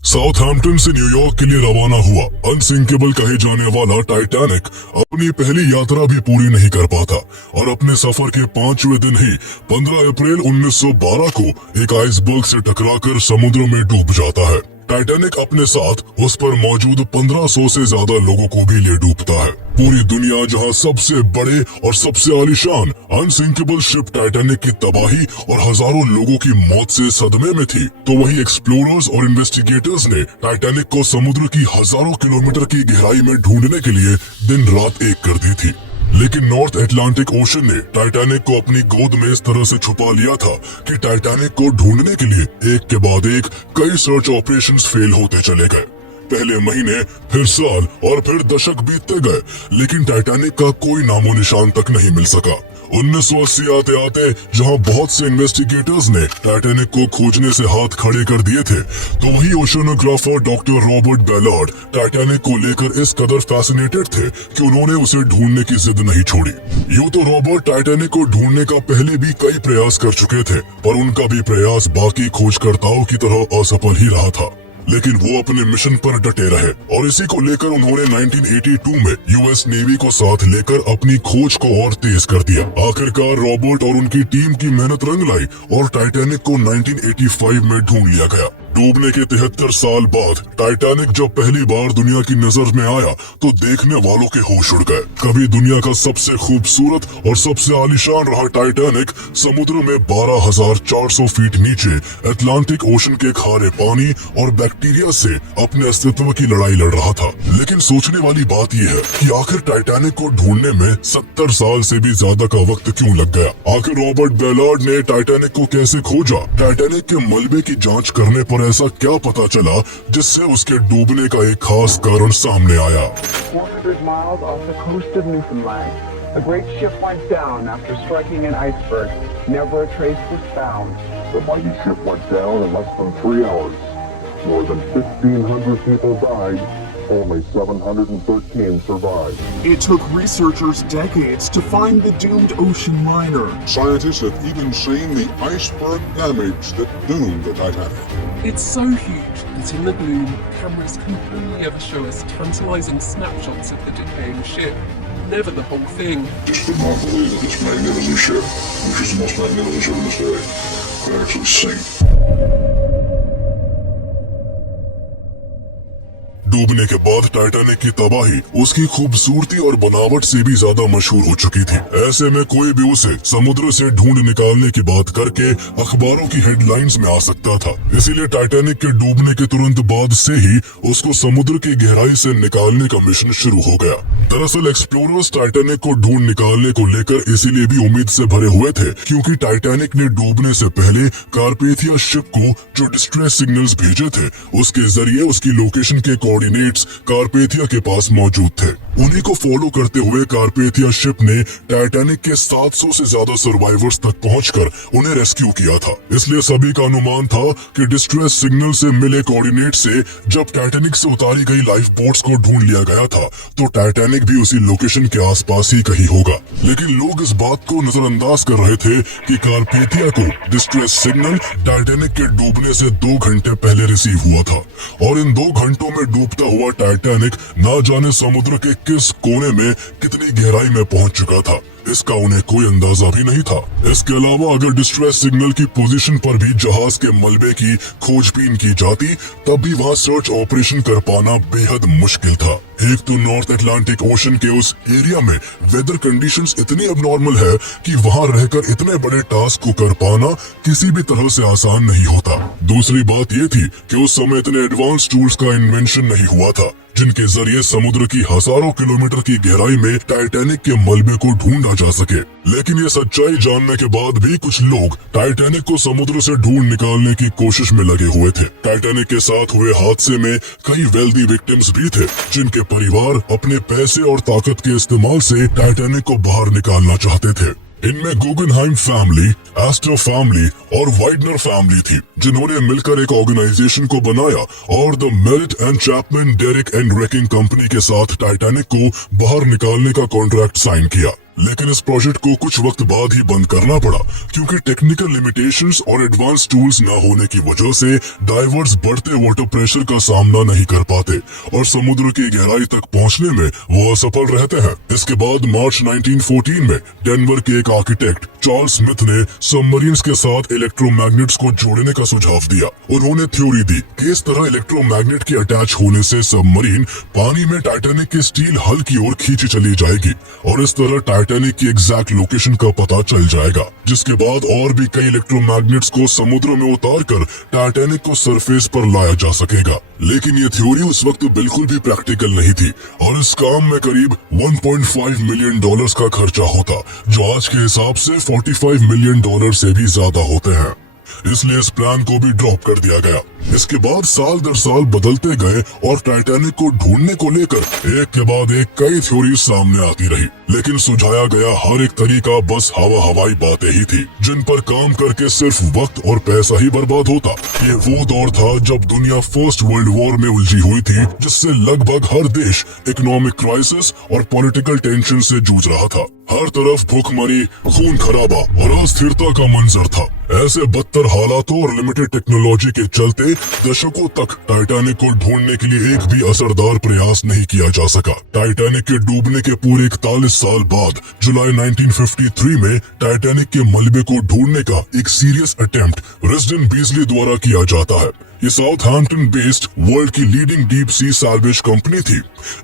Southampton से New York के लिए रवाना हुआ अनसिंकेबल कहे जाने वाला टाइटैनिक अपनी पहली यात्रा भी पूरी नहीं कर पाता और अपने सफर के 5वें दिन ही 15 अप्रैल 1912 को एक आइसबर्ग से टकराकर समुद्र में डूब जाता है। टाइटैनिक अपने साथ उस पर मौजूद 1500 से ज्यादा लोगों को भी ले डूबता है। पूरी दुनिया जहां सबसे बड़े और सबसे आलीशान अनसिंकेबल शिप टाइटैनिक की तबाही और हजारों लोगों की मौत से सदमे में थी, तो वही एक्सप्लोरर्स और इन्वेस्टिगेटर्स ने टाइटैनिक को समुद्र की हजारों किलोमीटर की गहराई में ढूंढने के लिए दिन रात एक कर दी थी। लेकिन नॉर्थ अटलांटिक ओशन ने टाइटैनिक को अपनी गोद में इस तरह से छुपा लिया था कि टाइटैनिक को ढूंढने के लिए एक के बाद एक कई सर्च ऑपरेशंस फेल होते चले गए। पहले महीने, फिर साल और फिर दशक बीतते गए, लेकिन टाइटैनिक का कोई नामो निशान तक नहीं मिल सका। 1980 आते आते जहां बहुत से इन्वेस्टिगेटर्स ने टाइटैनिक को खोजने से हाथ खड़े कर दिए थे, तो वही ओशनोग्राफर डॉक्टर रॉबर्ट बैलार्ड टाइटैनिक को लेकर इस कदर फैसिनेटेड थे कि उन्होंने उसे ढूंढने की जिद नहीं छोड़ी। यूं तो रॉबर्ट टाइटैनिक को ढूंढने का पहले भी कई प्रयास कर चुके थे, पर उनका भी प्रयास बाकी खोजकर्ताओं की तरह असफल ही रहा था। लेकिन वो अपने मिशन पर डटे रहे और इसी को लेकर उन्होंने 1982 में यूएस नेवी को साथ लेकर अपनी खोज को और तेज कर दिया। आखिरकार रॉबर्ट और उनकी टीम की मेहनत रंग लाई और टाइटैनिक को 1985 में ढूंढ लिया गया। डूबने के 73 साल बाद टाइटैनिक जब पहली बार दुनिया की नजर में आया तो देखने वालों के होश उड़ गए। कभी दुनिया का सबसे खूबसूरत और सबसे आलीशान रहा टाइटैनिक समुद्र में 12,400 फीट नीचे अटलांटिक ओशन के खारे पानी और बैक्टीरिया से अपने अस्तित्व की लड़ाई लड़ रहा था। लेकिन सोचने वाली बात यह है कि आखिर टाइटैनिक को ढूंढने में 70 साल से भी ज्यादा का वक्त क्यों लग गया? आखिर रॉबर्ट बैलार्ड ने टाइटैनिक को कैसे खोजा? टाइटैनिक के मलबे की जांच करने पर ऐसा क्या पता चला जिससे उसके डूबने का एक खास कारण सामने आया? 400 miles off the coast of Newfoundland, a great ship went down after striking an iceberg. Never a trace was found. The mighty ship went down in less than 3 hours. More than 1,500 people died. Only 713 survived. It took researchers decades to find the doomed ocean liner. Scientists have even seen the iceberg damage that doomed the Titanic. It's so huge that in the gloom, cameras can only ever show us tantalizing snapshots of the decaying ship, never the whole thing. Just could not believe that this magnificent ship, which is the most magnificent ship in this day, could actually sink. डूबने के बाद Titanic की तबाही उसकी खूबसूरती और बनावट से भी ज्यादा मशहूर हो चुकी थी। ऐसे में कोई भी उसे समुद्र से ढूंढ निकालने की बात करके अखबारों की हेडलाइंस में आ सकता था। इसीलिए टाइटैनिक के डूबने के तुरंत बाद से ही उसको समुद्र की गहराई से निकालने का मिशन शुरू हो गया। दरअसल एक्सप्लोरर्स टाइटैनिक को ढूंढ निकालने को लेकर इसीलिए भी उम्मीद से भरे हुए थे क्योंकि टाइटैनिक ने डूबने से पहले कारपेथिया शिप को जो डिस्ट्रेस सिग्नल्स भेजे थे उसके जरिए उसकी लोकेशन के कोऑर्डिनेट्स कारपेथिया के पास मौजूद थे। उन्हीं को फॉलो करते हुए कारपेथिया शिप ने टाइटैनिक के 700 से ज्यादा सर्वाइवर्स तक पहुंचकर उन्हें रेस्क्यू किया था। इसलिए सभी का अनुमान था कि डिस्ट्रेस सिग्नल से मिले कोऑर्डिनेट से जब टाइटैनिक से उतारी गई लाइफ बोट्स को ढूंढ लिया गया था तो टाइटैनिक भी उसी लोकेशन के आसपास ही कहीं होगा। लेकिन लोग इस बात को नजरअंदाज कर रहे थे कि कारपेथिया को डिस्ट्रेस सिग्नल टाइटैनिक के डूबने से 2 घंटे पहले रिसीव हुआ था और इन 2 घंटों में डूबता हुआ टाइटैनिक ना जाने समुद्र के किस कोने में कितनी गहराई में पहुंच चुका था, इसका उन्हें कोई अंदाजा भी नहीं था। इसके अलावा अगर डिस्ट्रेस सिग्नल की पोजीशन पर भी जहाज के मलबे की खोजबीन की जाती तब भी वहां सर्च ऑपरेशन कर पाना बेहद मुश्किल था। एक तो नॉर्थ अटलांटिक ओशन के उस एरिया में वेदर कंडीशंस इतनी अबनॉर्मल है कि वहां रहकर इतने बड़े टास्क को कर पाना किसी भी तरह से आसान नहीं होता। दूसरी बात ये थी कि उस समय इतने एडवांस टूल्स का इन्वेंशन नहीं हुआ था जिनके जरिए समुद्र की हजारों किलोमीटर की गहराई में टाइटैनिक के मलबे को ढूंढा जा सके। लेकिन ये सच्चाई जानने के बाद भी कुछ लोग टाइटैनिक को समुद्र से ढूंढ निकालने की कोशिश में लगे हुए थे। टाइटैनिक के साथ हुए हादसे में कई वेल्दी विक्टिम्स भी थे जिनके परिवार अपने पैसे और ताकत के इस्तेमाल से टाइटैनिक को बाहर निकालना चाहते थे। इनमें गुगनहाइम फैमिली, एस्टर फैमिली और वाइडनर फैमिली थी जिन्होंने मिलकर एक ऑर्गेनाइजेशन को बनाया और the Merritt and Chapman Derrick and Wrecking Company के साथ टाइटैनिक को बाहर निकालने का कॉन्ट्रैक्ट साइन किया। लेकिन इस प्रोजेक्ट को कुछ वक्त बाद ही बंद करना पड़ा क्योंकि टेक्निकल लिमिटेशंस और एडवांस टूल्स न होने की वजह से डाइवर्स बढ़ते वाटर प्रेशर का सामना नहीं कर पाते और समुद्र की गहराई तक पहुंचने में वो असफल रहते हैं। इसके बाद मार्च 1914 में डेनवर के एक आर्किटेक्ट चार्ल्स स्मिथ ने सबमरीन्स के साथ इलेक्ट्रोमैग्नेट्स को जोड़ने का सुझाव दिया। उन्होंने थ्योरी दी कि इस तरह इलेक्ट्रोमैग्नेट के अटैच होने से सबमरीन पानी में टाइटैनिक के स्टील हल की ओर खींची चली जाएगी और इस तरह टाइटैनिक की एग्जैक्ट लोकेशन का पता चल जाएगा, जिसके बाद और भी कई इलेक्ट्रोमैग्नेट्स को समुद्र में उतार कर टाइटैनिक को सरफेस पर लाया जा सकेगा। लेकिन ये थ्योरी उस वक्त बिल्कुल भी प्रैक्टिकल नहीं थी और इस काम में करीब 1.5 मिलियन डॉलर्स का खर्चा होता, जो आज के हिसाब से 45 मिलियन डॉलर से भी ज्यादा होते हैं। इसलिए इस प्लान को भी ड्रॉप कर दिया गया। इसके बाद साल दर साल बदलते गए और टाइटैनिक को ढूंढने को लेकर एक के बाद एक कई थ्योरी सामने आती रही, लेकिन सुझाया गया हर एक तरीका बस हवाई बातें ही थी, जिन पर काम करके सिर्फ वक्त और पैसा ही बर्बाद होता। ये वो दौर था जब दुनिया फर्स्ट वर्ल्ड वॉर में उलझी हुई थी, जिससे लगभग हर देश इकोनॉमिक क्राइसिस और पॉलिटिकल टेंशन से जूझ रहा था। हर तरफ भूखमरी, खून खराबा और अस्थिरता का मंजर था। ऐसे बदतर हालातों और लिमिटेड टेक्नोलॉजी के चलते दशकों तक टाइटैनिक को ढूंढने के लिए एक भी असरदार प्रयास नहीं किया जा सका। टाइटैनिक के डूबने के पूरे 41 साल बाद जुलाई 1953 में टाइटैनिक के मलबे को ढूंढने का एक सीरियस अटेम्प्ट रेस्टन बीसली द्वारा किया जाता है। ये साउथहैम्पटन बेस्ड वर्ल्ड की leading deep sea salvage company थी,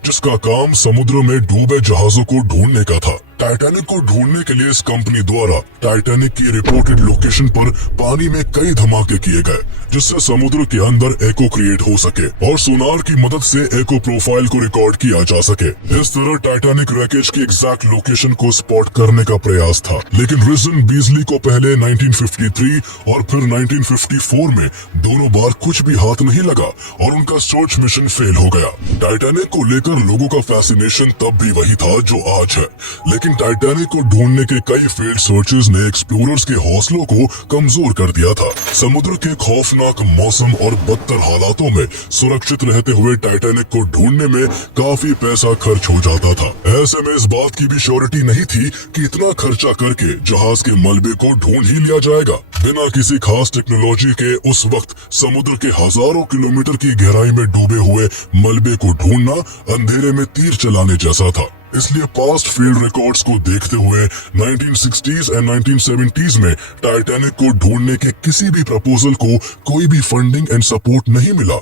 जिसका काम समुद्र में डूबे जहाजों को ढूंढने का था। टाइटैनिक को ढूंढने के लिए इस कंपनी द्वारा टाइटैनिक की रिपोर्टेड लोकेशन पर पानी में कई धमाके किए गए, जिससे समुद्र के अंदर एको क्रिएट हो सके और सोनार की मदद से एको प्रोफाइल को रिकॉर्ड किया जा सके। इस तरह टाइटैनिक रैकेज की एग्जैक्ट लोकेशन को स्पॉट करने का प्रयास था, लेकिन रेस्टन बीसली को पहले 1953 और फिर 1954 में दोनों बार कुछ भी हाथ नहीं लगा और उनका सर्च मिशन फेल हो गया। टाइटैनिक को लेकर लोगों का फैसिनेशन तब भी वही था जो आज है, लेकिन टाइटैनिक को ढूंढने के कई फील्ड सर्चेस ने एक्सप्लोरर्स के हौसलों को कमजोर कर दिया था। समुद्र के खौफनाक मौसम और बदतर हालातों में सुरक्षित रहते हुए टाइटैनिक को ढूंढने में काफी पैसा खर्च हो जाता था। ऐसे में इस बात की भी श्योरिटी नहीं थी कि इतना खर्चा करके जहाज के मलबे को ढूंढ ही लिया जाएगा। बिना किसी खास टेक्नोलॉजी के उस वक्त समुद्र के हजारों किलोमीटर की गहराई में डूबे हुए मलबे को ढूंढना अंधेरे में तीर चलाने जैसा था। इसलिए पास्ट फील्ड रिकॉर्ड्स को देखते हुए 1960s और 1970s में टाइटैनिक को ढूंढने के किसी भी प्रपोजल को कोई भी फंडिंग एंड सपोर्ट नहीं मिला।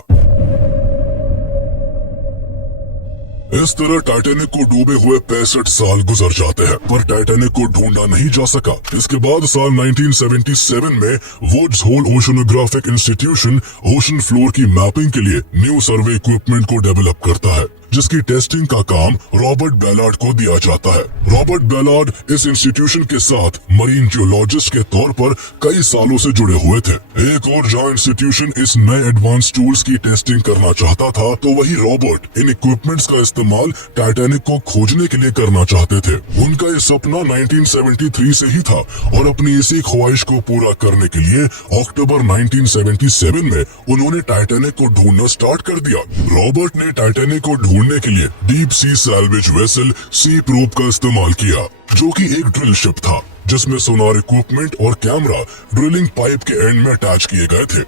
इस तरह टाइटैनिक को डूबे हुए 65 साल गुजर जाते हैं, पर टाइटैनिक को ढूंढा नहीं जा सका। इसके बाद साल 1977 में Woods Hole Oceanographic Institution ocean floor की मैपिंग के लिए न्यू सर्वे इक्विपमेंट को डेवलप करता है, जिसकी टेस्टिंग का काम रॉबर्ट बैलार्ड को दिया जाता है। रॉबर्ट बैलार्ड इस इंस्टीट्यूशन के साथ मरीन जियोलॉजिस्ट के तौर पर कई सालों से जुड़े हुए थे। एक और जहां इंस्टीट्यूशन इस नए एडवांस टूल्स की टेस्टिंग करना चाहता था, तो वही रॉबर्ट इन इक्विपमेंट्स का इस्तेमाल टाइटैनिक को खोजने के लिए करना चाहते थे। उनका ये सपना 1973 से ही था और अपनी इसी ख्वाहिश को पूरा करने के लिए अक्टूबर 1977 में उन्होंने टाइटैनिक को ढूंढना स्टार्ट कर दिया। रॉबर्ट ने टाइटैनिक को ढूंढने के लिए डीप सी सैल्वेज वेसल सी प्रोब का इस्तेमाल किया, जो कि एक ड्रिल शिप था जिसमें सोनार इक्विपमेंट और कैमरा ड्रिलिंग पाइप के एंड में अटैच किए गए थे।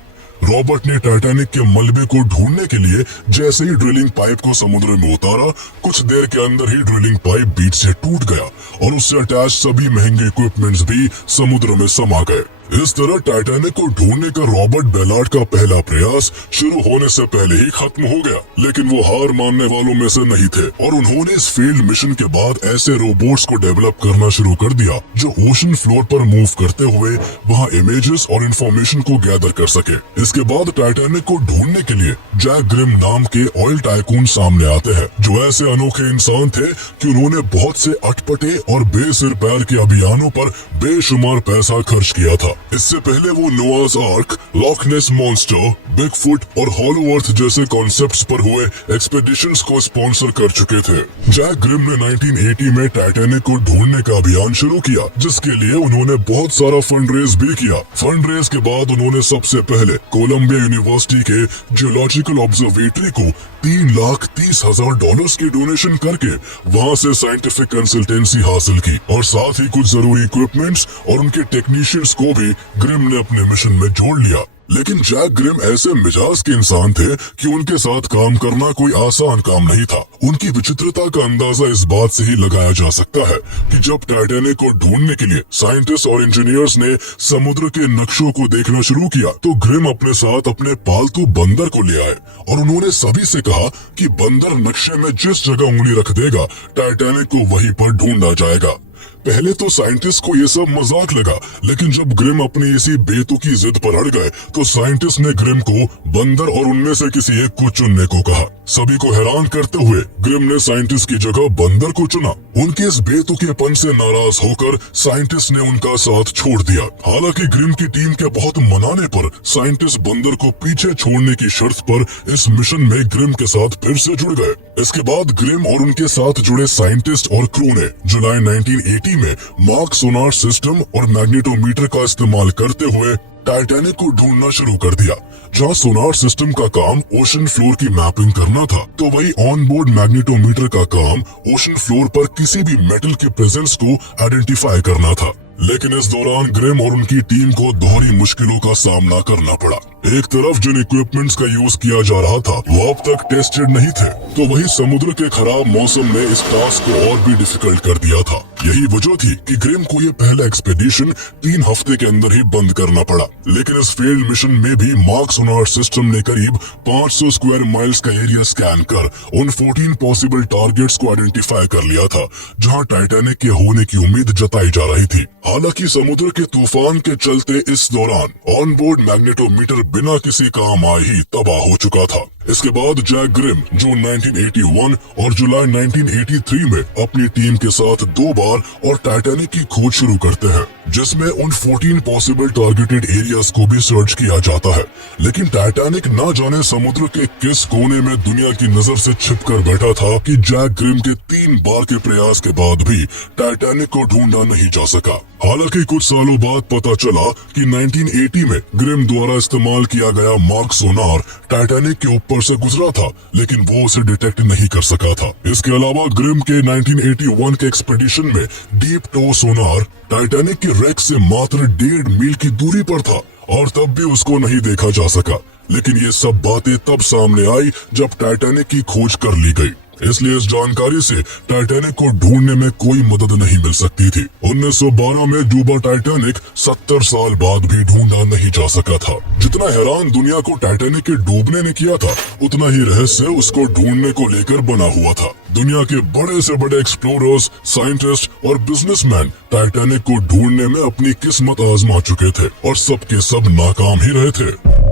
रॉबर्ट ने टाइटैनिक के मलबे को ढूंढने के लिए जैसे ही ड्रिलिंग पाइप को समुद्र में उतारा, कुछ देर के अंदर ही ड्रिलिंग पाइप बीच से टूट गया और उससे अटैच सभी महंगे इक्विपमेंट्स भी समुद्र में समा गए। इस तरह टाइटैनिक को ढूंढने का रॉबर्ट बैलार्ड का पहला प्रयास शुरू होने से पहले ही खत्म हो गया, लेकिन वो हार मानने वालों में से नहीं थे और उन्होंने इस फील्ड मिशन के बाद ऐसे रोबोट्स को डेवलप करना शुरू कर दिया जो ओशन फ्लोर पर मूव करते हुए वहां इमेजेस और इंफॉर्मेशन को गैदर कर सके। इसके बाद टाइटैनिक को ढूंढने के लिए जैक ग्रिम नाम के ऑयल टाइकून सामने आते हैं, जो ऐसे अनोखे इंसान थे कि उन्होंने बहुत से अटपटे और बेसिर पैर के अभियानों पर बेशुमार पैसा खर्च किया था। इससे पहले वो नोआस आर्क, लॉक नेस मॉन्स्टर, बिगफुट और हॉलो अर्थ जैसे कॉन्सेप्ट्स पर हुए एक्सपेडिशंस को स्पॉन्सर कर चुके थे। जैक ग्रिम ने 1980 में टाइटैनिक को ढूंढने का अभियान शुरू किया, जिसके लिए उन्होंने बहुत सारा फंड रेज भी किया। फंड रेज के बाद उन्होंने सबसे पहले कोलंबिया यूनिवर्सिटी के जियोलॉजिकल ऑब्जर्वेटरी को $3,30,000 की डोनेशन करके वहां से साइंटिफिक कंसल्टेंसी हासिल की और साथ ही कुछ जरूरी इक्विपमेंट्स और उनके टेक्नीशियंस को भी ग्रिम ने अपने मिशन में जोड़ लिया। लेकिन जैक ग्रिम ऐसे मिजाज के इंसान थे कि उनके साथ काम करना कोई आसान काम नहीं था। उनकी विचित्रता का अंदाजा इस बात से ही लगाया जा सकता है कि जब टाइटैनिक को ढूंढने के लिए साइंटिस्ट और इंजीनियर्स ने समुद्र के नक्शों को देखना शुरू किया, तो ग्रिम अपने साथ अपने पालतू बंदर को ले आए और उन्होंने सभी से कहा कि बंदर नक्शे में जिस जगह उंगली रख देगा, टाइटैनिक को वहीं पर ढूंढा जाएगा। पहले तो साइंटिस्ट को ये सब मजाक लगा, लेकिन जब ग्रिम अपनी इसी बेतुकी जिद पर अड़ गए तो साइंटिस्ट ने ग्रिम को बंदर और उनमें से किसी एक को चुनने को कहा। सभी को हैरान करते हुए ग्रिम ने साइंटिस्ट की जगह बंदर को चुना। उनके इस बेतुकेपन से नाराज होकर साइंटिस्ट ने उनका साथ छोड़ दिया। हालांकि ग्रिम की टीम के बहुत मनाने पर साइंटिस्ट बंदर को पीछे छोड़ने की शर्त पर इस मिशन में ग्रिम के साथ फिर से जुड़ गए। इसके बाद ग्रिम और उनके साथ जुड़े साइंटिस्ट और क्रू ने जुलाई 1980 में मार्क सोनार सिस्टम और मैग्नेटोमीटर का इस्तेमाल करते हुए टाइटैनिक को ढूंढना शुरू कर दिया। जहां सोनार सिस्टम का काम ओशन फ्लोर की मैपिंग करना था, तो वही ऑन बोर्ड मैग्नेटोमीटर का काम ओशन फ्लोर पर किसी भी मेटल के प्रेजेंस को आइडेंटिफाई करना था। लेकिन इस दौरान ग्रिम और उनकी टीम को दोहरी मुश्किलों का सामना करना पड़ा। एक तरफ जिन इक्विपमेंट्स का यूज किया जा रहा था वो अब तक टेस्टेड नहीं थे, तो वही समुद्र के खराब मौसम ने इस टास्क को और भी डिफिकल्ट कर दिया था। यही वजह थी कि ग्रिम को ये पहला एक्सपेडिशन 3 हफ्ते के अंदर ही बंद करना पड़ा। लेकिन इस फेल्ड मिशन में भी मार्क सोनार सिस्टम ने करीब 500 स्क्वायर माइल्स का एरिया स्कैन कर उन 14 पॉसिबल टारगेट्स को आइडेंटिफाई कर लिया था, जहां टाइटैनिक के होने की उम्मीद जताई जा रही थी। हालांकि समुद्र के तूफान के चलते इस दौरान ऑन बोर्ड मैग्नेटोमीटर बिना किसी काम आए ही तबाह हो चुका था। इसके बाद जैक ग्रिम जून 1981 और जुलाई 1983 में अपनी टीम के साथ 2 बार और टाइटैनिक की खोज शुरू करते हैं, जिसमें उन 14 पॉसिबल टारगेटेड एरियाज को भी सर्च किया जाता है। लेकिन टाइटैनिक ना जाने समुद्र के किस कोने में दुनिया की नजर से छिपकर बैठा था कि जैक ग्रिम के 3 बार के प्रयास के बाद भी टाइटैनिक को ढूंढा नहीं जा सका। हालांकि कुछ सालों बाद पता चला कि 1980 में ग्रिम द्वारा इस्तेमाल किया गया मार्क सोनार टाइटैनिक के ऊपर से गुजरा था, लेकिन वो उसे डिटेक्ट नहीं कर सका था। इसके अलावा ग्रिम के 1981 के एक्सपेडिशन में डीप टो सोनार टाइटैनिक के रेक से मात्र 1.5 मील की दूरी पर था और तब भी उसको नहीं देखा जा सका। लेकिन ये सब बातें तब सामने आई जब टाइटैनिक की खोज कर ली गई। इसलिए इस जानकारी से टाइटैनिक को ढूंढने में कोई मदद नहीं मिल सकती थी। 1912 में डूबा टाइटैनिक 70 साल बाद भी ढूंढा नहीं जा सका था। जितना हैरान दुनिया को टाइटैनिक के डूबने ने किया था, उतना ही रहस्य उसको ढूंढने को लेकर बना हुआ था। दुनिया के बड़े से बड़े एक्सप्लोरर्स, साइंटिस्ट और बिजनेसमैन टाइटैनिक को ढूंढने में अपनी किस्मत आजमा चुके थे और सब के सब नाकाम ही रहे थे।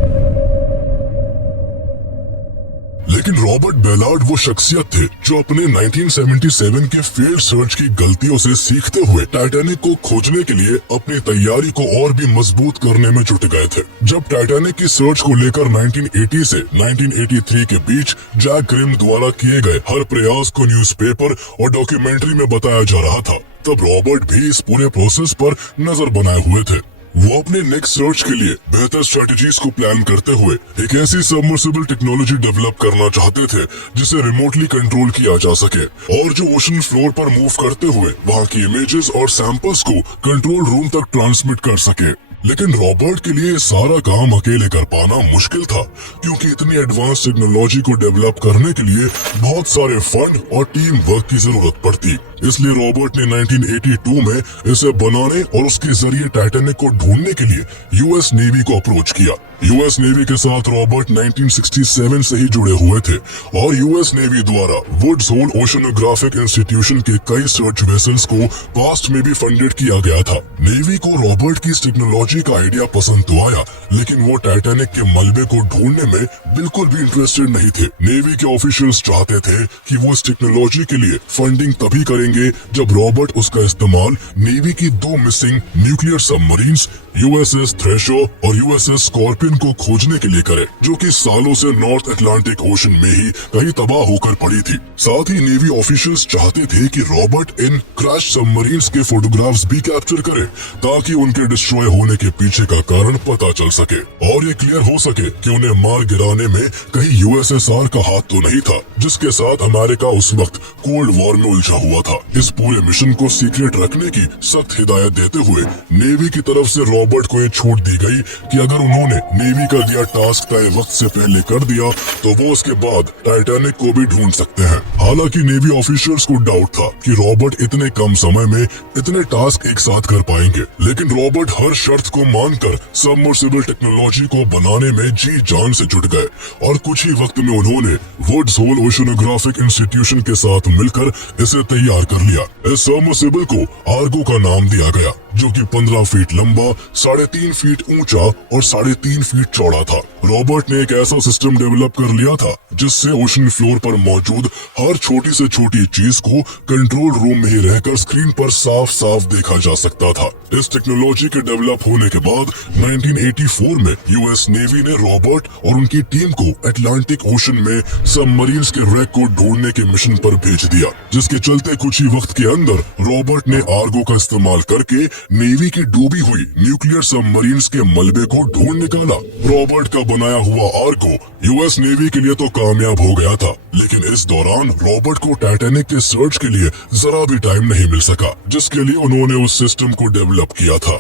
लेकिन रॉबर्ट बेलार्ड वो शख्सियत थे जो अपने 1977 के फेल्ड सर्च की गलतियों से सीखते हुए टाइटैनिक को खोजने के लिए अपनी तैयारी को और भी मजबूत करने में जुट गए थे। जब टाइटैनिक की सर्च को लेकर 1980 से 1983 के बीच जैक ग्रिम द्वारा किए गए हर प्रयास को न्यूज़पेपर और डॉक्यूमेंट्री में बताया जा रहा था, तब रॉबर्ट भी इस पूरे प्रोसेस पर नजर बनाए हुए थे। वो अपने नेक्स्ट सर्च के लिए बेहतर स्ट्रेटजीज को प्लान करते हुए एक ऐसी सबमर्सिबल टेक्नोलॉजी डेवलप करना चाहते थे जिसे रिमोटली कंट्रोल किया जा सके और जो ओशन फ्लोर पर मूव करते हुए वहां की इमेजेस और सैंपल्स को कंट्रोल रूम तक ट्रांसमिट कर सके। लेकिन रॉबर्ट के लिए सारा काम अकेले कर पाना मुश्किल था, क्योंकि इतनी एडवांस टेक्नोलॉजी को डेवलप करने के लिए बहुत सारे फंड और टीम वर्क की जरूरत पड़ती। इसलिए रॉबर्ट ने 1982 में इसे बनाने और उसके जरिए टाइटैनिक को ढूंढने के लिए यूएस नेवी को अप्रोच किया। यूएस नेवी के साथ रॉबर्ट 1967 से ही जुड़े हुए थे और यूएस नेवी द्वारा वुड्स होल ओशनोग्राफिक इंस्टीट्यूशन के कई सर्च वेसल्स को पास्ट में भी फंडेड किया गया था। नेवी को रॉबर्ट की इस टेक्नोलॉजी का आइडिया पसंद तो आया, लेकिन वो टाइटैनिक के मलबे को ढूंढने में बिल्कुल भी इंटरेस्टेड नहीं थे। नेवी के ऑफिशियल्स चाहते थे कि वो इस टेक्नोलॉजी के लिए फंडिंग तभी करेंगे जब रॉबर्ट उसका इस्तेमाल नेवी की 2 मिसिंग न्यूक्लियर सबमरीन्स यूएसएस थ्रेशो और यूएसएस स्कॉर्पियन को खोजने के लिए करे, जो कि सालों से नॉर्थ अटलांटिक ओशन में ही कहीं तबाह होकर पड़ी थी। साथ ही नेवी ऑफिशियल्स चाहते थे कि रॉबर्ट इन क्रैश सबमरीन्स के फोटोग्राफ्स भी कैप्चर करे ताकि उनके डिस्ट्रॉय होने के पीछे का कारण पता चल सके और ये क्लियर हो सके कि उन्हें मार गिराने में कहीं यूएसएसआर का हाथ तो नहीं था, जिसके साथ अमेरिका उस वक्त कोल्ड वॉर में उलझा हुआ था। इस पूरे मिशन को सीक्रेट रखने की सख्त हिदायत देते हुए नेवी की तरफ से रॉबर्ट को ये छूट दी गई कि अगर उन्होंने नेवी का दिया टास्क तय वक्त से पहले कर दिया तो वो उसके बाद टाइटैनिक को भी ढूंढ सकते हैं। हालांकि नेवी ऑफिशियल्स को डाउट था कि रॉबर्ट इतने कम समय में इतने टास्क एक साथ कर पाएंगे, लेकिन रॉबर्ट हर शर्त को मानकर सबमर्सिबल टेक्नोलॉजी को बनाने में जी जान से जुट गए और कुछ ही वक्त में उन्होंने वुड्स होल ओशनोग्राफिक इंस्टीट्यूशन के साथ मिलकर इसे तैयार कर लिया। इस सबमर्सिबल को आर्गो का नाम दिया गया, जो कि 15 फीट लंबा, 3.5 फीट ऊंचा और 3.5 फीट चौड़ा था। रॉबर्ट ने एक ऐसा सिस्टम डेवलप कर लिया था जिससे ओशन फ्लोर पर मौजूद हर छोटी से छोटी चीज को कंट्रोल रूम में ही रहकर स्क्रीन पर साफ साफ देखा जा सकता था। इस टेक्नोलॉजी के डेवलप होने के बाद 1984 में यूएस नेवी ने रॉबर्ट और उनकी टीम को अटलांटिक ओशन में सबमरीन्स के रैक को ढूंढने के मिशन पर भेज दिया, जिसके चलते कुछ ही वक्त के अंदर रॉबर्ट ने आर्गो का इस्तेमाल करके नेवी की डूबी हुई न्यूक्लियर सबमरीन्स के मलबे को ढूंढ निकाला। रॉबर्ट का बनाया हुआ आर्गो यूएस नेवी के लिए तो कामयाब हो गया था, लेकिन इस दौरान रॉबर्ट को टाइटैनिक के सर्च के लिए जरा भी टाइम नहीं मिल सका, जिसके लिए उन्होंने उस सिस्टम को डेवलप किया था।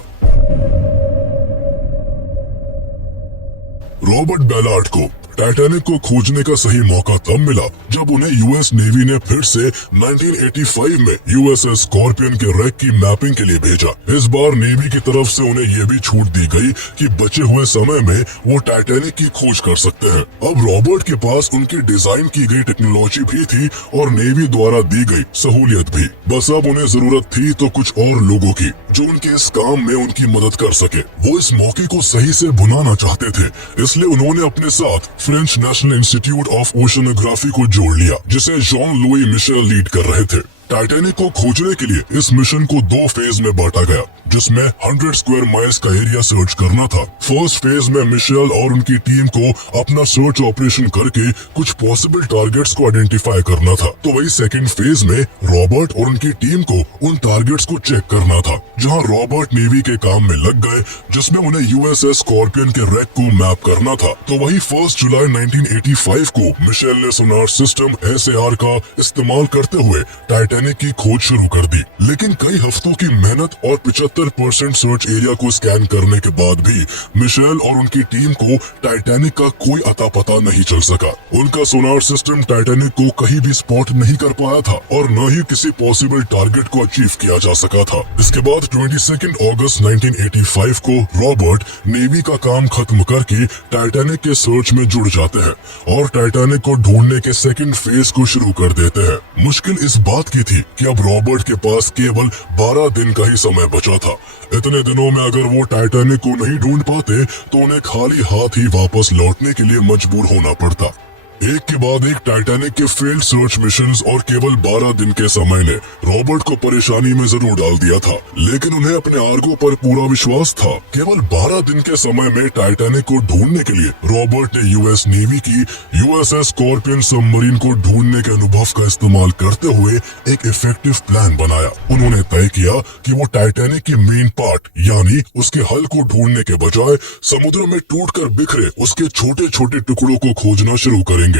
रॉबर्ट बैलार्ड को टाइटैनिक को खोजने का सही मौका तब मिला जब उन्हें यूएस नेवी ने फिर से 1985 में यूएसएस स्कॉर्पियन के रैक की मैपिंग के लिए भेजा। इस बार नेवी की तरफ से उन्हें यह भी छूट दी गई कि बचे हुए समय में वो टाइटैनिक की खोज कर सकते हैं। अब रॉबर्ट के पास उनकी डिजाइन की गई टेक्नोलॉजी भी थी और नेवी द्वारा दी गई सहूलियत भी। बस अब उन्हें जरूरत थी तो कुछ और लोगों की जो उनके इस काम में उनकी मदद कर सके। वो इस मौके को सही से भुनाना चाहते थे, इसलिए उन्होंने अपने साथ French national institute of oceanography को जोड़ लिया, जिसे जॉन लुई मिशेल लीड कर रहे थे। टाइटैनिक को खोजने के लिए इस मिशन को 2 फेज में बांटा गया, जिसमें 100 स्क्वायर माइल्स का एरिया सर्च करना था। फर्स्ट फेज में मिशेल और उनकी टीम को अपना सर्च ऑपरेशन करके कुछ पॉसिबल टारगेट्स को आइडेंटिफाई करना था, तो वही सेकंड फेज में रॉबर्ट और उनकी टीम को उन टारगेट्स को चेक करना था। जहां रॉबर्ट नेवी के काम में लग गए, जिसमें उन्हें यूएसएस स्कॉर्पियन के रैक को मैप करना था, तो वही 1 जुलाई 1985 को मिशेल ने सोनार सिस्टम SAR का इस्तेमाल करते हुए टाइटैनिक की खोज शुरू कर दी। लेकिन कई हफ्तों की मेहनत और 75% सर्च एरिया को स्कैन करने के बाद भी मिशेल और उनकी टीम को टाइटैनिक का कोई अता पता नहीं चल सका। उनका सोनार सिस्टम टाइटैनिक को कहीं भी स्पॉट नहीं कर पाया था और न ही किसी पॉसिबल टारगेट को अचीव किया जा सका था। इसके बाद 22 अगस्त 1985 को रॉबर्ट नेवी का काम खत्म करके टाइटैनिक के सर्च में जुड़ जाते हैं और टाइटैनिक को ढूंढने के सेकंड फेज को शुरू कर देते हैं। मुश्किल इस बात की थी कि अब रॉबर्ट के पास केवल 12 दिन का ही समय बचा था। इतने दिनों में अगर वो टाइटैनिक को नहीं ढूंढ पाते तो उन्हें खाली हाथ ही वापस लौटने के लिए मजबूर होना पड़ता। एक के बाद एक टाइटैनिक के फेल्ड सर्च मिशंस और केवल 12 दिन के समय ने रॉबर्ट को परेशानी में जरूर डाल दिया था, लेकिन उन्हें अपने आर्गो पर पूरा विश्वास था। केवल 12 दिन के समय में टाइटैनिक को ढूंढने के लिए रॉबर्ट ने यूएस नेवी की यूएसएस स्कॉर्पियन सबमरीन को ढूंढने के अनुभव का इस्तेमाल करते हुए एक इफेक्टिव प्लान बनाया। उन्होंने तय किया कि वो टाइटैनिक की मेन पार्ट यानी उसके हल को ढूंढने के बजाय समुद्र में टूटकर बिखरे उसके छोटे छोटे टुकड़ों को खोजना शुरू करेंगे,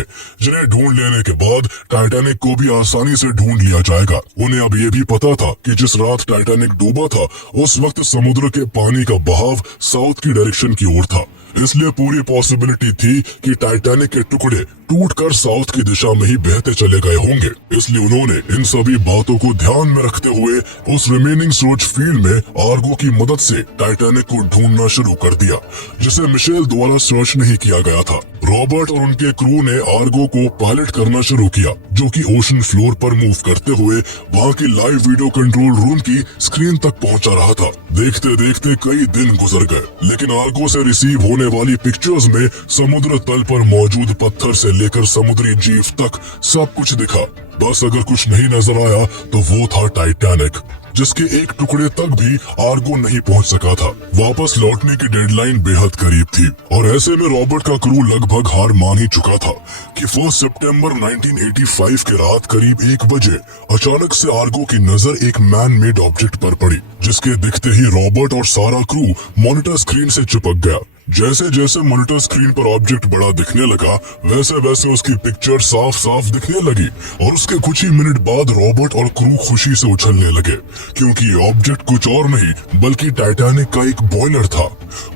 जिन्हें ढूंढ लेने के बाद टाइटैनिक को भी आसानी से ढूंढ लिया जाएगा। उन्हें अब ये भी पता था कि जिस रात टाइटैनिक डूबा था उस वक्त समुद्र के पानी का बहाव साउथ की डायरेक्शन की ओर था, इसलिए पूरी पॉसिबिलिटी थी कि टाइटैनिक के टुकड़े टूटकर साउथ की दिशा में ही बहते चले गए होंगे। इसलिए उन्होंने इन सभी बातों को ध्यान में रखते हुए उस रिमेनिंग सर्च फील्ड में आर्गो की मदद से टाइटैनिक को ढूंढना शुरू कर दिया, जिसे मिशेल द्वारा सर्च नहीं किया गया था। रॉबर्ट और उनके क्रू ने आर्गो को पायलट करना शुरू किया, जो कि ओशन फ्लोर पर मूव करते हुए वहां की लाइव वीडियो कंट्रोल रूम की स्क्रीन तक पहुंचा रहा था। देखते देखते कई दिन गुजर गए, लेकिन आर्गो से रिसीव होने वाली पिक्चर्स में समुद्र तल पर मौजूद पत्थर से लेकर समुद्री जीव तक सब कुछ दिखा। बस अगर कुछ नहीं नजर आया तो वो था टाइटैनिक, जिसके एक टुकड़े तक भी आर्गो नहीं पहुंच सका था। वापस लौटने की डेडलाइन बेहद करीब थी और ऐसे में रॉबर्ट का क्रू लगभग हार मान ही चुका था कि 1 सितंबर 1985 के रात करीब 1 बजे अचानक से आर्गो की नजर एक मैन मेड ऑब्जेक्ट पर पड़ी, जिसके दिखते ही रॉबर्ट और सारा क्रू मॉनिटर स्क्रीन से चिपक गया। जैसे जैसे मॉनिटर स्क्रीन पर ऑब्जेक्ट बड़ा दिखने लगा, वैसे वैसे उसकी पिक्चर साफ साफ दिखने लगी और उसके कुछ ही मिनट बाद रॉबर्ट और क्रू खुशी से उछलने लगे, क्योंकि ये ऑब्जेक्ट कुछ और नहीं बल्कि टाइटैनिक का एक बॉयलर था।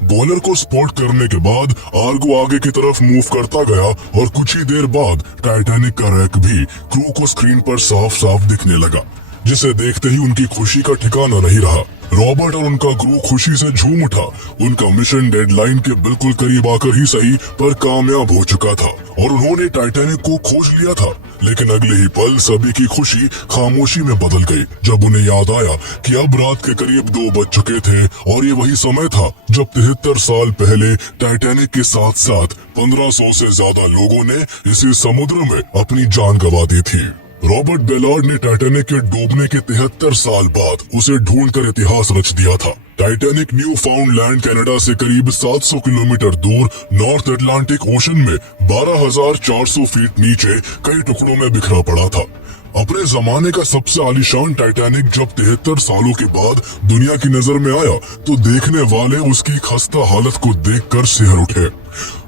बॉयलर को स्पॉट करने के बाद आर्गो आगे की तरफ मूव करता गया और कुछ ही देर बाद टाइटैनिक का रैक भी क्रू को स्क्रीन पर साफ साफ दिखने लगा, जिसे देखते ही उनकी खुशी का ठिकाना नहीं रहा। रॉबर्ट और उनका क्रू खुशी से झूम उठा। उनका मिशन डेडलाइन के बिल्कुल करीब आकर ही सही पर कामयाब हो चुका था और उन्होंने टाइटैनिक को खोज लिया था। लेकिन अगले ही पल सभी की खुशी खामोशी में बदल गई, जब उन्हें याद आया कि अब रात के करीब 2 बज चुके थे और ये वही समय था जब 73 साल पहले टाइटैनिक के साथ साथ 1500 से ज्यादा लोगों ने इसी समुद्र में अपनी जान गंवा दी थी। रॉबर्ट बेलार्ड ने टाइटैनिक के डूबने के 73 साल बाद उसे ढूंढकर इतिहास रच दिया था। टाइटैनिक न्यू फाउंडलैंड कनाडा से करीब 700 किलोमीटर दूर नॉर्थ अटलांटिक ओशन में 12,400 फीट नीचे कई टुकड़ों में बिखरा पड़ा था। अपने जमाने का सबसे आलीशान टाइटैनिक जब 73 सालों के बाद दुनिया की नजर में आया तो देखने वाले उसकी खस्ता हालत को देखकर सिहर उठे।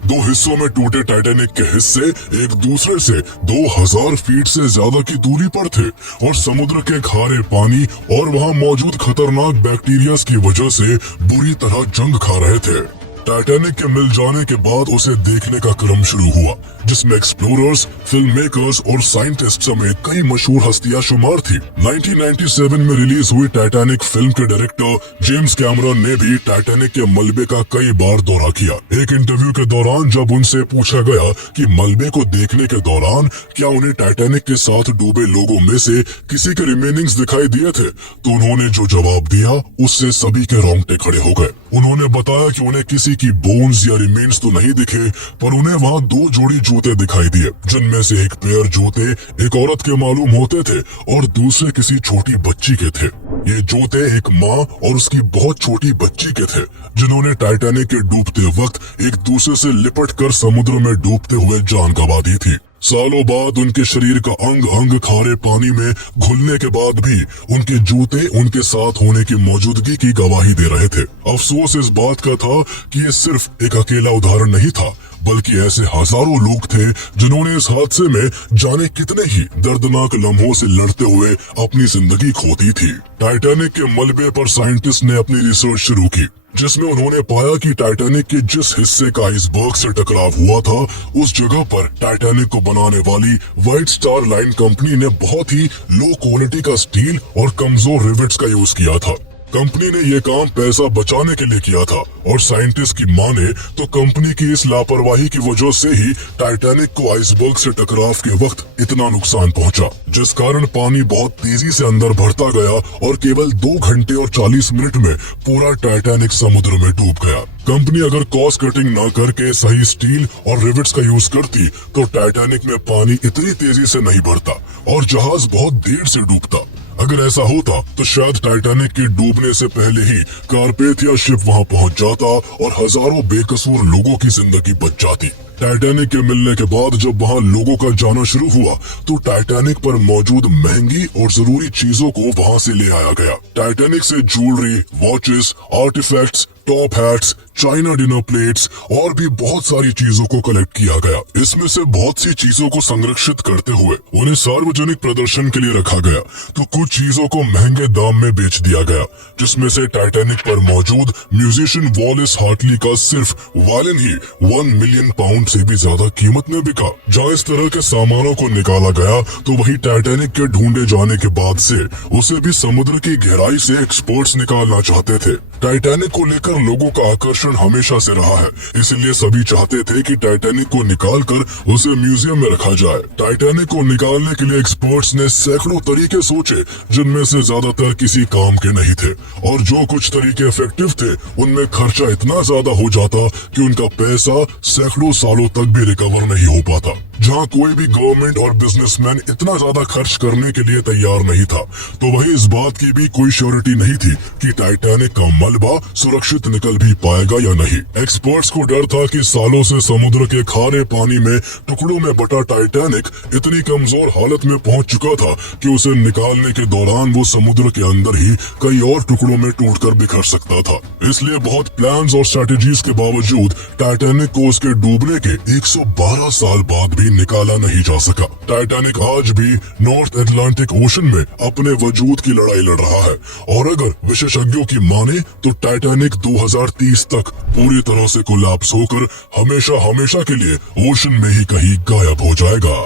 2 हिस्सों में टूटे टाइटैनिक के हिस्से एक दूसरे से 2000 फीट से ज्यादा की दूरी पर थे और समुद्र के खारे पानी और वहां मौजूद खतरनाक बैक्टीरिया की वजह से बुरी तरह जंग खा रहे थे। टाइटैनिक के मिल जाने के बाद उसे देखने का क्रम शुरू हुआ, जिसमें एक्सप्लोरर्स, फिल्म मेकर्स और साइंटिस्ट समेत कई मशहूर हस्तियां शुमार थी। 1997 में रिलीज हुई टाइटैनिक फिल्म के डायरेक्टर जेम्स कैमरन ने भी टाइटैनिक के मलबे का कई बार दौरा किया। एक इंटरव्यू के दौरान जब उनसे पूछा गया कि मलबे को देखने के दौरान क्या उन्हें टाइटैनिक के साथ डूबे लोगों में से किसी के रिमेनिंग्स दिखाई दिए थे, तो उन्होंने जो जवाब दिया उससे सभी के रोंगटे खड़े हो गए। उन्होंने बताया कि उन्हें किसी की बोन्स या रिमेन्स तो नहीं दिखे, पर उन्हें वहाँ 2 जोड़ी जूते दिखाई दिए, जिनमें से एक पेयर जूते एक औरत के मालूम होते थे और दूसरे किसी छोटी बच्ची के थे। ये जूते एक माँ और उसकी बहुत छोटी बच्ची के थे, जिन्होंने टाइटैनिक के डूबते वक्त एक दूसरे से लिपट कर समुद्र में डूबते हुए जान गंवा दी थी। सालों बाद उनके शरीर का अंग अंग खारे पानी में घुलने के बाद भी उनके जूते उनके साथ होने की मौजूदगी की गवाही दे रहे थे। अफसोस इस बात का था कि ये सिर्फ एक अकेला उदाहरण नहीं था, बल्कि ऐसे हजारों लोग थे जिन्होंने इस हादसे में जाने कितने ही दर्दनाक लम्हों से लड़ते हुए अपनी जिंदगी खो दी थी। टाइटैनिक के मलबे पर साइंटिस्ट ने अपनी रिसर्च शुरू की, जिसमें उन्होंने पाया कि टाइटैनिक के जिस हिस्से का आइसबर्ग से टकराव हुआ था, उस जगह पर टाइटैनिक को बनाने वाली व्हाइट स्टार लाइन कंपनी ने बहुत ही लो क्वालिटी का स्टील और कमजोर रिवेट्स का यूज किया था। कंपनी ने ये काम पैसा बचाने के लिए किया था और साइंटिस्ट की माने तो कंपनी की इस लापरवाही की वजह से ही टाइटैनिक को आइसबर्ग से टकराव के वक्त इतना नुकसान पहुंचा, जिस कारण पानी बहुत तेजी से अंदर बढ़ता गया और केवल 2 घंटे और 40 मिनट में पूरा टाइटैनिक समुद्र में डूब गया। कंपनी अगर कॉस्ट कटिंग न करके सही स्टील और रिवेट्स का यूज करती तो टाइटैनिक में पानी इतनी तेजी से नहीं बढ़ता और जहाज बहुत देर से डूबता। अगर ऐसा होता तो शायद टाइटैनिक के डूबने से पहले ही कारपेथिया शिप वहां पहुंच जाता और हजारों बेकसूर लोगों की जिंदगी बच जाती। टाइटैनिक के मिलने के बाद जब वहाँ लोगों का जाना शुरू हुआ तो टाइटैनिक पर मौजूद महंगी और जरूरी चीजों को वहाँ से ले आया गया। टाइटैनिक से jewellery, watches, artefacts, top hats, china dinner plates और भी बहुत सारी चीजों को कलेक्ट किया गया। इसमें से बहुत सी चीजों को संरक्षित करते हुए उन्हें सार्वजनिक प्रदर्शन के लिए रखा गया, तो कुछ चीजों को महंगे दाम में बेच दिया गया, जिसमें से टाइटैनिक पर मौजूद म्यूजिशियन वॉलिस हार्टली का सिर्फ वायलिन ही 1 मिलियन पाउंड से भी ज्यादा कीमत में बिका। जहाँ इस तरह के सामानों को निकाला गया तो वही टाइटैनिक के ढूंढे जाने के बाद से उसे भी समुद्र की गहराई से एक्सपर्ट्स निकालना चाहते थे। टाइटैनिक को लेकर लोगों का आकर्षण हमेशा से रहा है, इसलिए सभी चाहते थे कि टाइटैनिक को निकालकर उसे म्यूजियम में रखा जाए। टाइटैनिक को निकालने के लिए एक्सपर्ट्स ने सैकड़ों तरीके सोचे, जिनमें से ज्यादातर किसी काम के नहीं थे, और जो कुछ तरीके इफेक्टिव थे उनमें खर्चा इतना ज्यादा हो जाता कि उनका पैसा सैकड़ों सालों तक भी रिकवर नहीं हो पाता। जहाँ कोई भी गवर्नमेंट और बिजनेसमैन इतना ज्यादा खर्च करने के लिए तैयार नहीं था, तो वही इस बात की भी कोई श्योरिटी नहीं थी कि टाइटैनिक का मलबा सुरक्षित निकल भी पाएगा या नहीं। एक्सपर्ट्स को डर था कि सालों से समुद्र के खारे पानी में टुकड़ों में बटा टाइटैनिक इतनी कमजोर हालत में पहुंच चुका था कि उसे निकालने के दौरान वो समुद्र के अंदर ही कई और टुकड़ों में टूटकर बिखर सकता था। इसलिए बहुत प्लान्स और स्ट्रेटेजीज के बावजूद टाइटैनिक को उसके डूबने के 112 साल बाद भी निकाला नहीं जा सका। टाइटैनिक आज भी नॉर्थ अटलांटिक ओशन में अपने वजूद की लड़ाई लड़ रहा है, और अगर विशेषज्ञों की माने तो टाइटैनिक 2030 तक पूरी तरह से कोलैप्स होकर हमेशा हमेशा के लिए ओशन में ही कहीं गायब हो जाएगा।